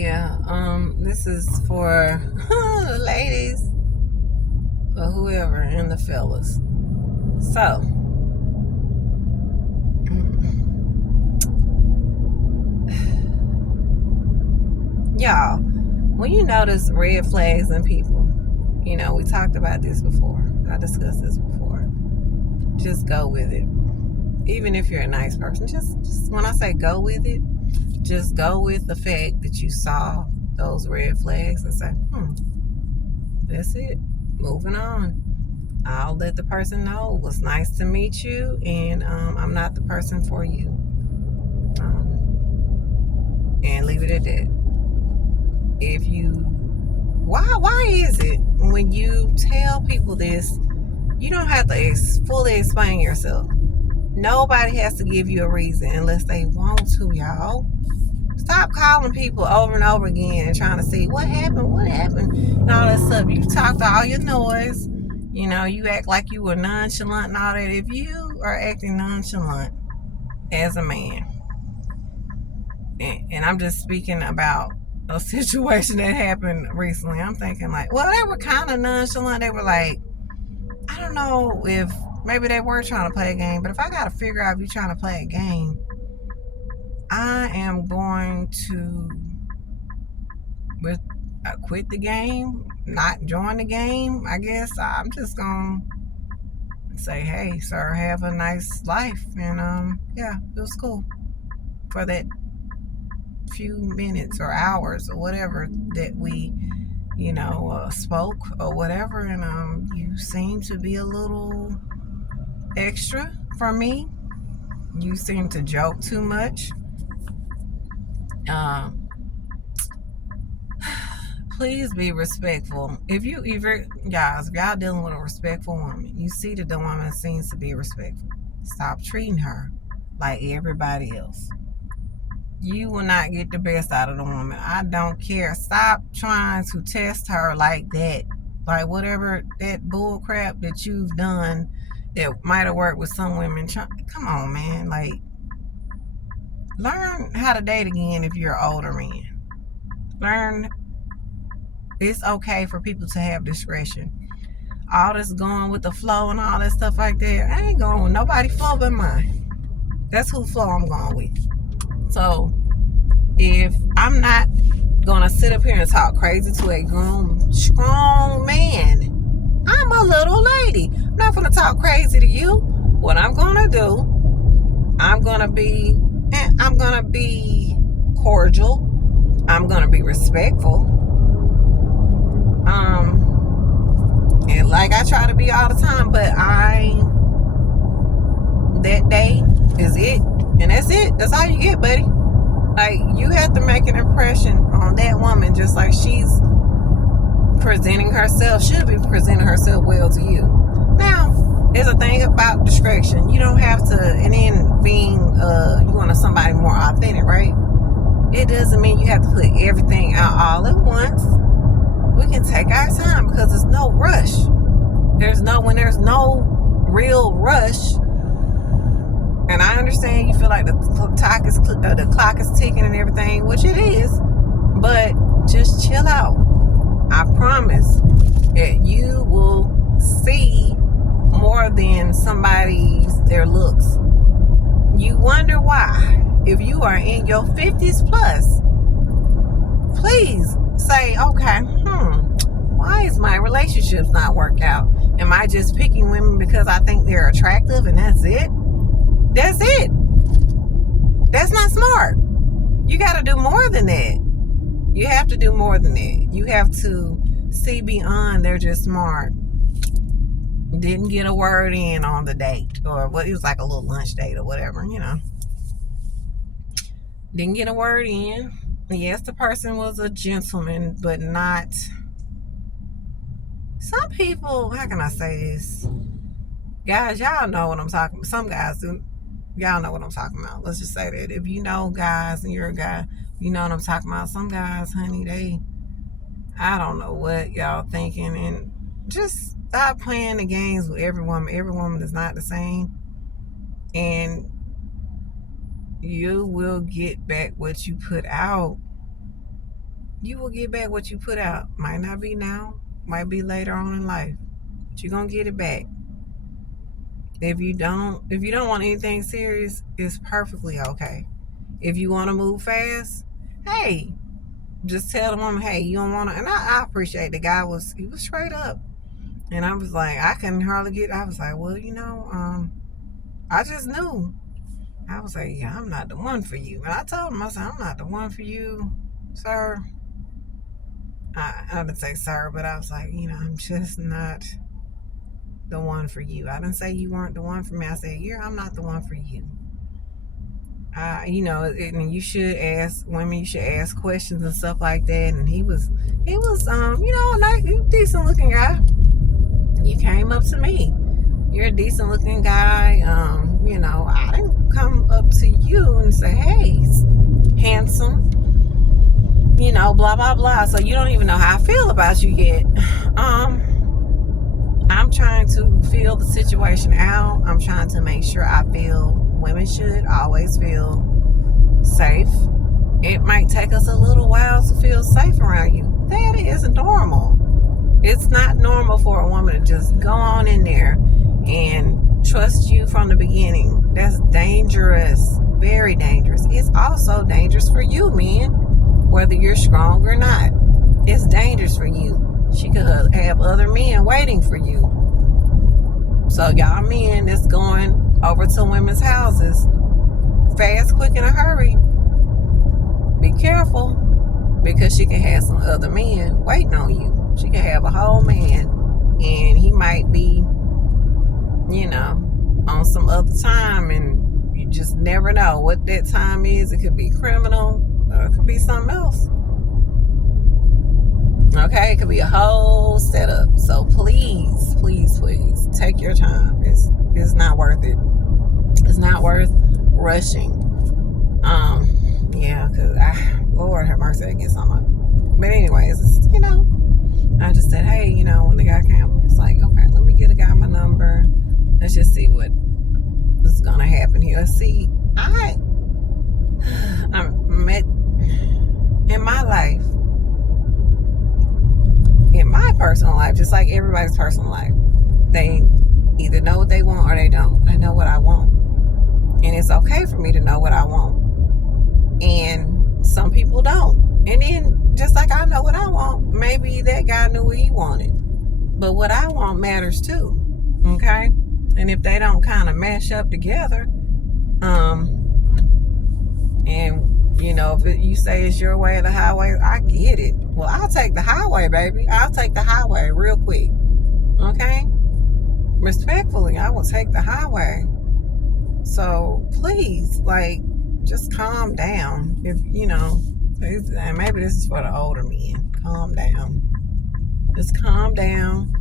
Yeah, this is for the ladies or whoever and the fellas. So, y'all, when you notice red flags in people, we talked about this before. I discussed this before. Just go with it. Even if you're a nice person, just when I say go with it, just go with the fact that you saw those red flags and say, that's it. Moving on. I'll let the person know it was nice to meet you, and I'm not the person for you. And leave it at that. Why is it when you tell people this, you don't have to fully explain yourself? Nobody has to give you a reason unless they want to, y'all. Stop calling people over and over again and trying to see what happened, and all that stuff. You talked all your noise. You act like you were nonchalant and all that. If you are acting nonchalant as a man, and I'm just speaking about a situation that happened recently, I'm thinking like, well, they were kind of nonchalant. They were like, I don't know if maybe they were trying to play a game, but if I got to figure out if you're trying to play a game, I am going to quit the game, not join the game. I guess I'm just going to say, hey, sir, have a nice life. And yeah, it was cool for that few minutes or hours or whatever that we, spoke or whatever. And you seem to be a little extra for me. You seem to joke too much. Please be respectful. If y'all dealing with a respectful woman, you see that the woman seems to be respectful. Stop treating her like everybody else. You will not get the best out of the woman. I don't care. Stop trying to test her like that. Like whatever that bull crap that you've done that might have worked with some women. Come on, man. Like, learn how to date again if you're an older man. Learn it's okay for people to have discretion. All this going with the flow and all that stuff like that, I ain't going with nobody flow but mine. That's who flow I'm going with. So if I'm not gonna sit up here and talk crazy to a grown, strong man, I'm a little lady. I'm not gonna talk crazy to you. What I'm gonna do, I'm gonna be cordial. I'm gonna be respectful. And like I try to be all the time, but that day is it, and that's it. That's all you get, buddy. Like, you have to make an impression on that woman, just like she's presenting herself, should be presenting herself well to you. Now, there's a thing about distraction. You don't have to, and then being, you want somebody more authentic, right? It doesn't mean you have to put everything out all at once. We can take our time because there's no rush. When there's no real rush, and I understand you feel like the clock is ticking and everything, which it is, but just chill out. I promise that you will see more than their looks. You wonder why. If you are in your 50s plus, please say, okay, why is my relationships not work out? Am I just picking women because I think they're attractive and that's it? That's it. That's not smart. You got to do more than that. You have to do more than that. You have to see beyond they're just smart. Didn't get a word in on the date, or what, it was like a little lunch date or whatever, Didn't get a word in. Yes, the person was a gentleman, but not. Some people, how can I say this? Guys, y'all know what I'm talking about. Some guys do. Y'all know what I'm talking about. Let's just say that. If you know guys and you're a guy, you know what I'm talking about. Some guys, honey, I don't know what y'all thinking. And just stop playing the games with every woman. Every woman is not the same. And you will get back what you put out. you will get back what you put out. Might not be now, might be later on in life, but you're gonna get it back. If you don't want anything serious, it's perfectly okay. If you want to move fast, hey, just tell the woman, hey, you don't want to. And I appreciate the guy was straight up, and I was like, I couldn't hardly get. I was like, well, I just knew. I was like, yeah, I'm not the one for you. And I told him, I said, I'm not the one for you, sir. I didn't say sir, but I was like, I'm just not the one for you. I didn't say you weren't the one for me. I said, yeah, I'm not the one for you. And you should ask women, you should ask questions and stuff like that. And he was a nice, decent looking guy. You came up to me. You're a decent looking guy. I didn't come up to you and say, hey, handsome, blah, blah, blah. So you don't even know how I feel about you yet. I'm trying to feel the situation out. I'm trying to make sure women should always feel safe. It might take us a little while to feel safe around you. That isn't normal. It's not normal for a woman to just go on in there and trust you from the beginning. That's dangerous. Very dangerous. It's also dangerous for you, men, whether you're strong or not. It's dangerous for you. She could have other men waiting for you. So y'all men that's going over to women's houses fast, quick, in a hurry, be careful, because she can have some other men waiting on you. She can have a whole man, and he might be, on some other time, and you just never know what that time is. It could be criminal, or it could be something else. Okay, it could be a whole setup. So please, please, please take your time. It's not worth it. It's not worth rushing. Because Lord have mercy, I get something. But anyways, I just said, hey, when the guy came, it's like, okay, let me get a guy my number. Let's just see what is gonna happen here. See, I met in my life. In my personal life, just like everybody's personal life, they either know what they want or they don't. I know what I want. And it's okay for me to know what I want. And some people don't. And then, just like I know what I want, maybe that guy knew what he wanted. But what I want matters too. Okay? And if they don't kind of mash up together, if you say it's your way or the highway, I get it. Well, I'll take the highway, baby. I'll take the highway real quick. Okay? Respectfully, I will take the highway. So please, just calm down. If and maybe this is for the older men. Calm down. Just calm down.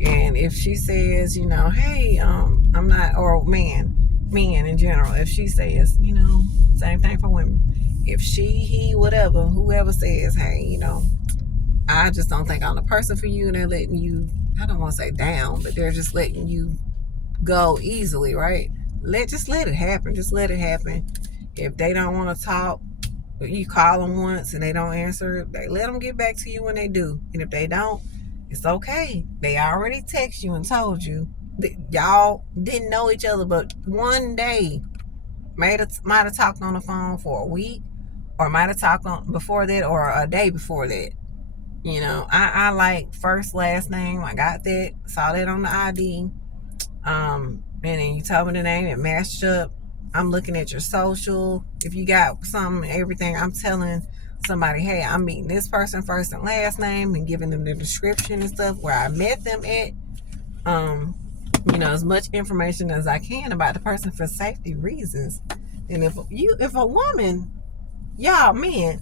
And if she says, hey, I'm not, or men in general, if she says, same thing for women. If she, he, whatever, whoever says, hey, I just don't think I'm the person for you, and they're letting you, I don't want to say down, but they're just letting you go easily, right? Just let it happen. Just let it happen. If they don't want to talk, you call them once and they don't answer, they let them get back to you when they do. And if they don't, it's okay. They already text you and told you that y'all didn't know each other, but one day might have talked on the phone for a week, or might have talked on before that, or a day before that. I like first, last name. I got that. Saw that on the ID. And then you told me the name. It matched up. I'm looking at your social. If you got something, everything, I'm telling somebody, hey, I'm meeting this person first and last name, and giving them the description and stuff where I met them at. As much information as I can about the person for safety reasons. And if a woman, y'all men,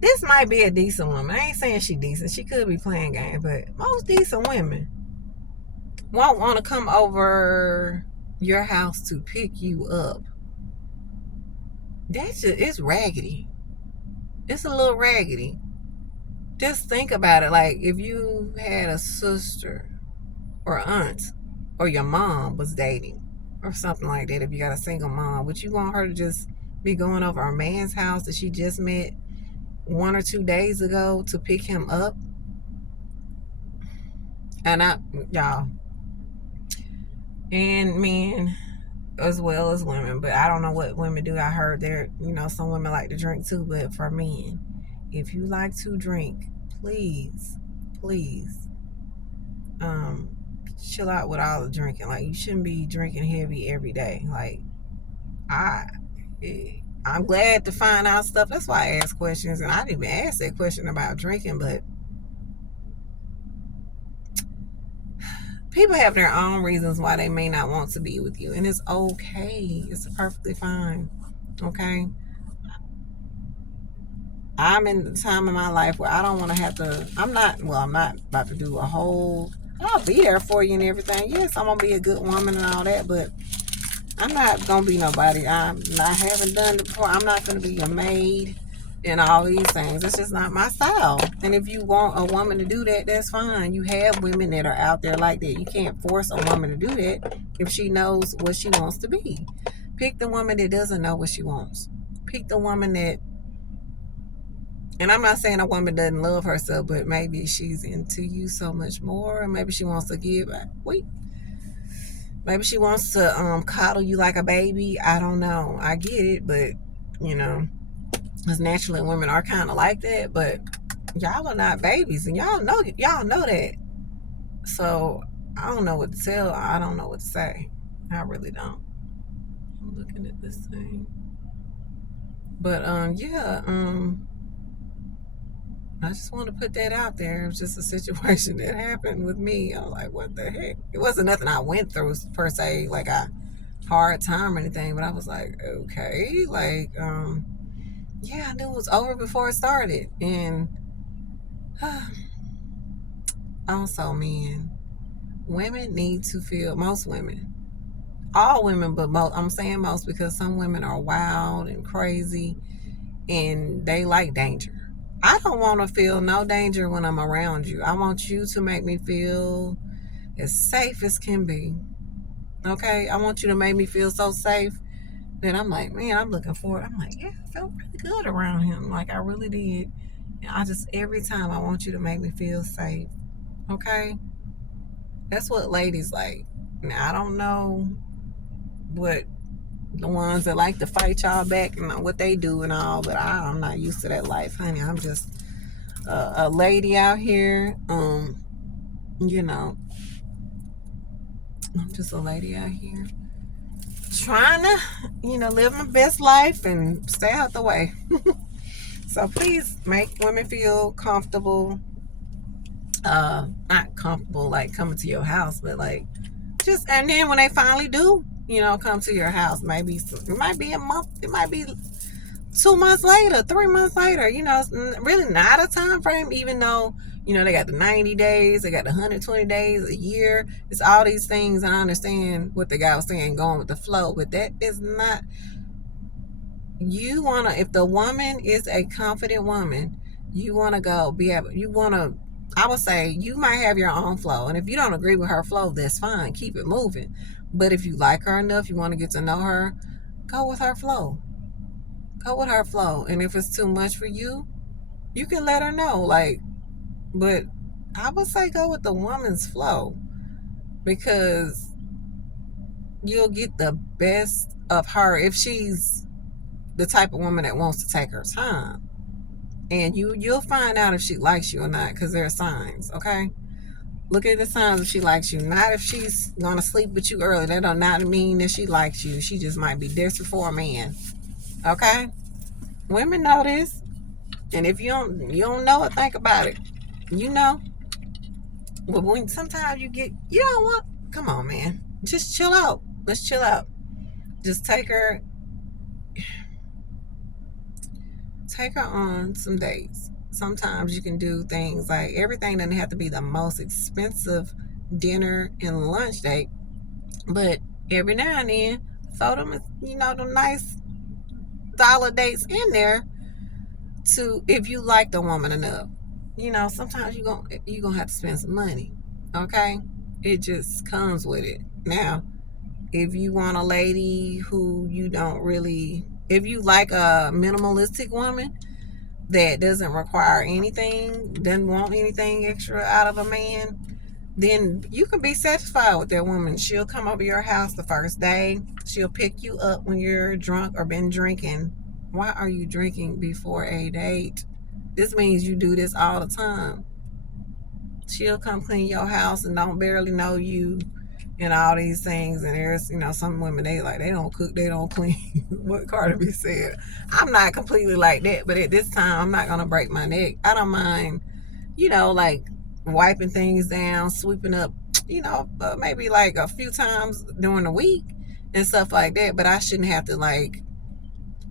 this might be a decent woman. I ain't saying she decent. She could be playing games, but most decent women won't want to come over your house to pick you up. It's raggedy. It's a little raggedy. Just think about it. Like if you had a sister or aunt, or your mom was dating or something like that, if you got a single mom, would you want her to just be going over a man's house that she just met 1 or 2 days ago to pick him up. And y'all, and men as well as women, but I don't know what women do. I heard there, some women like to drink too, but for men, if you like to drink, please, please, chill out with all the drinking. Like, you shouldn't be drinking heavy every day. Like, I'm glad to find out stuff. That's why I ask questions, and I didn't even ask that question about drinking, but people have their own reasons why they may not want to be with you, and it's okay. It's perfectly fine. Okay? I'm in the time in my life where I don't want to have to, I'm not about to do a whole, I'll be there for you and everything. Yes, I'm going to be a good woman and all that, but I'm not going to be nobody. I haven't done it before. I'm not going to be a maid and all these things. It's just not my style. And if you want a woman to do that, that's fine. You have women that are out there like that. You can't force a woman to do that if she knows what she wants to be. Pick the woman that doesn't know what she wants. Pick the woman that, and I'm not saying a woman doesn't love herself, but maybe she's into you so much more, and maybe she wants to maybe she wants to coddle you like a baby. I don't know. I get it, but because naturally women are kind of like that, but y'all are not babies, and y'all know that. So I don't know what to tell. I don't know what to say. I really don't. I'm looking at this thing, but I just want to put that out there. It was just a situation that happened with me. I was like, what the heck? It wasn't nothing I went through per se, like a hard time or anything, but I was like, okay, like, yeah, I knew it was over before it started. And also, women need to feel, most women, all women, but most, I'm saying most because some women are wild and crazy and they like danger. I don't want to feel no danger when I'm around you. I want you to make me feel as safe as can be. Okay? I want you to make me feel so safe that I'm like, man, I'm looking forward. I'm like, yeah, I felt really good around him. Like, I really did. And every time I want you to make me feel safe. Okay? That's what ladies like. Now, I don't know what the ones that like to fight y'all back and what they do and all, but I'm not used to that life, honey. I'm just a lady out here. I'm just a lady out here trying to, live my best life and stay out the way. So please make women feel comfortable. Not comfortable like coming to your house, but like and then when they finally do, come to your house, maybe it might be a month, it might be 2 months later, 3 months later, it's really not a time frame, even though, they got the 90 days, they got the 120 days, a year. It's all these things, and I understand what the guy was saying, going with the flow, but that is not, if the woman is a confident woman, you want to I would say you might have your own flow, and if you don't agree with her flow, that's fine, keep it moving. But if you like her enough, you want to get to know her, go with her flow. Go with her flow. And if it's too much for you, you can let her know. But I would say go with the woman's flow, because you'll get the best of her if she's the type of woman that wants to take her time. And you'll find out if she likes you or not, because there are signs, okay? Look at the signs if she likes you. Not if she's going to sleep with you early. That does not mean that she likes you. She just might be desperate for a man. Okay? Women know this. And if you don't know it, think about it. But when sometimes you don't want, come on, man. Just chill out. Let's chill out. Just take her on some dates. Sometimes you can do things like, everything doesn't have to be the most expensive dinner and lunch date, but every now and then throw them, the nice dollar dates in there if you like the woman enough. Sometimes you're gonna have to spend some money. Okay? It just comes with it. Now, if you want a lady who if you like a minimalistic woman, that doesn't require anything, doesn't want anything extra out of a man, then you can be satisfied with that woman. She'll come over your house the first day. She'll pick you up when you're drunk or been drinking. Why are you drinking before a date? This means you do this all the time. She'll come clean your house and don't barely know you and all these things. And there's, some women, they don't cook, they don't clean. What Cardi B said. I'm not completely like that, but at this time, I'm not going to break my neck. I don't mind, like wiping things down, sweeping up, maybe like a few times during the week and stuff like that. But I shouldn't have to like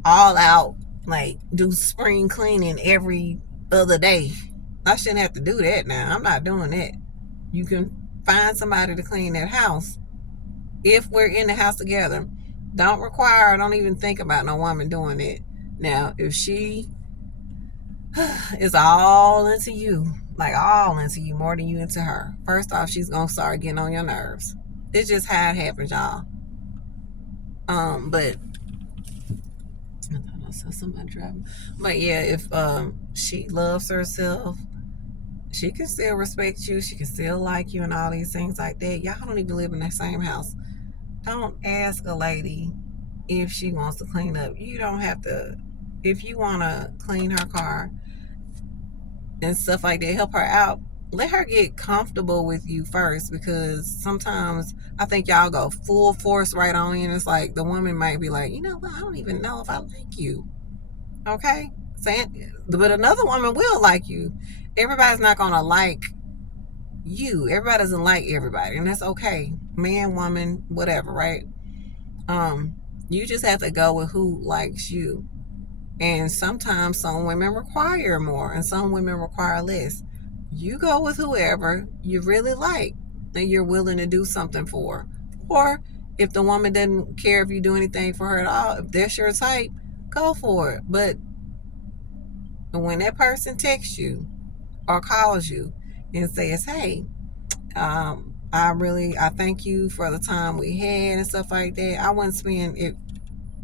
all out, like do spring cleaning every other day. I shouldn't have to do that now. I'm not doing that. You can find somebody to clean that house. If we're in the house together, don't even think about no woman doing it. Now, if she is all into you, like all into you, more than you into her, first off, she's going to start getting on your nerves. It's just how it happens, y'all. But I thought I saw somebody driving. But yeah, if she loves herself, she can still respect you. She can still like you and all these things like that. Y'all don't even live in the same house. Don't ask a lady if she wants to clean up. You don't have to. If you want to clean her car and stuff like that, help her out. Let her get comfortable with you first, because sometimes I think y'all go full force right on in. It's like the woman might be like, you know what? I don't even know if I like you. Okay? But another woman will like you. Everybody's not going to like you. Everybody doesn't like everybody, and that's okay. Man, woman, whatever, right? You just have to go with who likes you. And sometimes some women require more and some women require less. You go with whoever you really like and you're willing to do something for. Or if the woman doesn't care if you do anything for her at all, if that's your type, go for it. But when that person texts you or calls you and says, hey, I thank you for the time we had and stuff like that, I wouldn't spend it.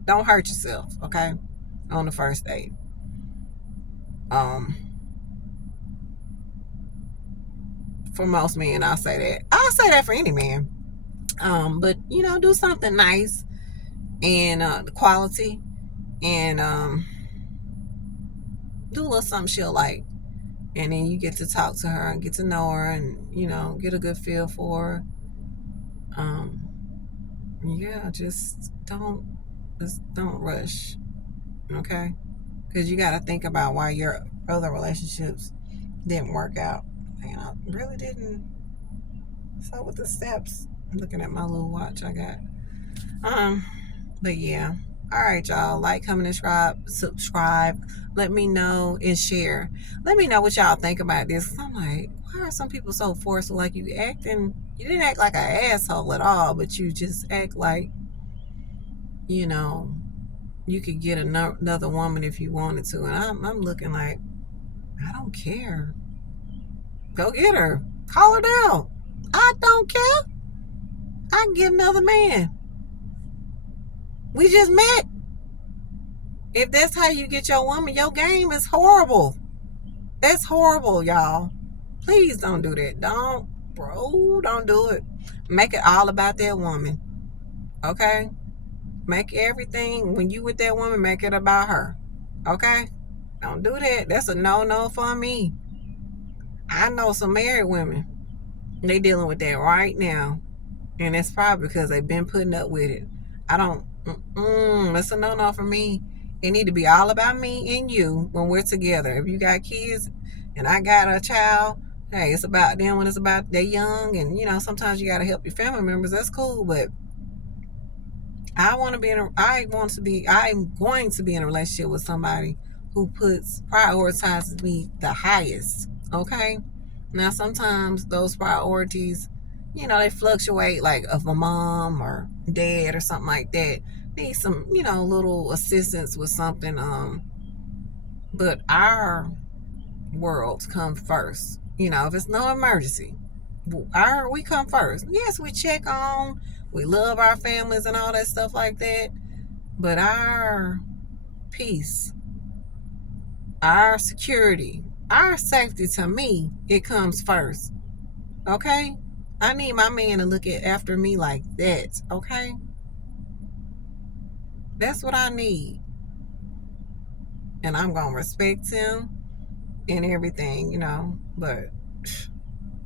Don't hurt yourself, okay, on the first date. For most men, I'll say that. I'll say that for any man. But do something nice and quality, and do a little something she'll like. And then you get to talk to her and get to know her and, get a good feel for her. Yeah, just don't rush, okay? Because you got to think about why your other relationships didn't work out. And I really didn't. So with the steps, I'm looking at my little watch I got. But yeah. All right, y'all. Like, comment, and subscribe. Let me know and share. Let me know what y'all think about this. I'm like, why are some people so forceful? Like you didn't act like an asshole at all, but you just act like, you could get another woman if you wanted to. And I'm looking like, I don't care. Go get her. Call her down. I don't care. I can get another man. We just met. If that's how you get your woman, your game is horrible. That's horrible, y'all. Please don't do that. Don't do it. Make it all about that woman. Okay? Make everything, when you with that woman, make it about her. Okay? Don't do that. That's a no for me. I know some married women. They dealing with that right now. And it's probably because they've been putting up with it. That's a no for me. It need to be all about me and you when we're together. If you got kids and I got a child, hey, it's about them when it's about they're young. And, sometimes you got to help your family members. That's cool. But I'm going to be in a relationship with somebody who prioritizes me the highest. Okay? Now, sometimes those priorities, they fluctuate, like if a mom or dad or something like that need some, little assistance with something. But our worlds come first. If it's no emergency, we come first. Yes, we check on, we love our families and all that stuff like that. But our peace our security, our safety, to me, it comes first. Okay? I need my man to look after me like that. Okay? That's what I need. And I'm going to respect him and everything, But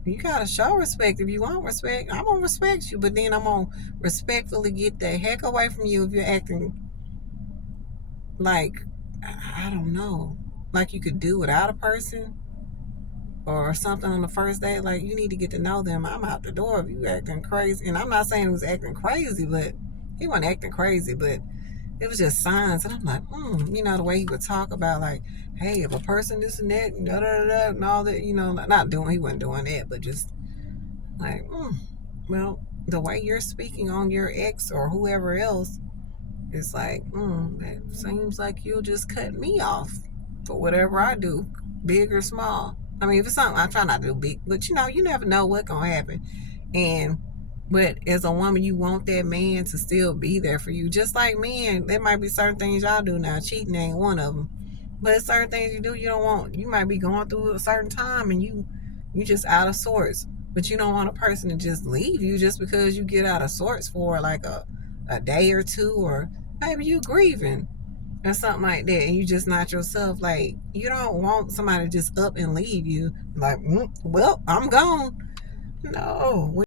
you got to show respect. If you want respect, I'm going to respect you. But then I'm going to respectfully get the heck away from you if you're acting like, I don't know, like you could do without a person or something on the first day. Like, you need to get to know them. I'm out the door if you acting crazy. And I'm not saying he was acting crazy, but he wasn't acting crazy, but it was just signs. And I'm like, the way he would talk about, like, hey, if a person this and that and da da da and all that, he wasn't doing that, but just like, well, the way you're speaking on your ex or whoever else, it's like, it seems like you'll just cut me off for whatever I do, big or small. I mean, if it's something, I try not to do big, but you never know what's gonna happen. But as a woman, you want that man to still be there for you. Just like men, there might be certain things y'all do now. Cheating ain't one of them. But certain things you do, you don't want. You might be going through a certain time and you just out of sorts. But you don't want a person to just leave you just because you get out of sorts for like a day or two, or maybe you grieving or something like that, and you just not yourself. Like, you don't want somebody to just up and leave you. Like, well, I'm gone. No.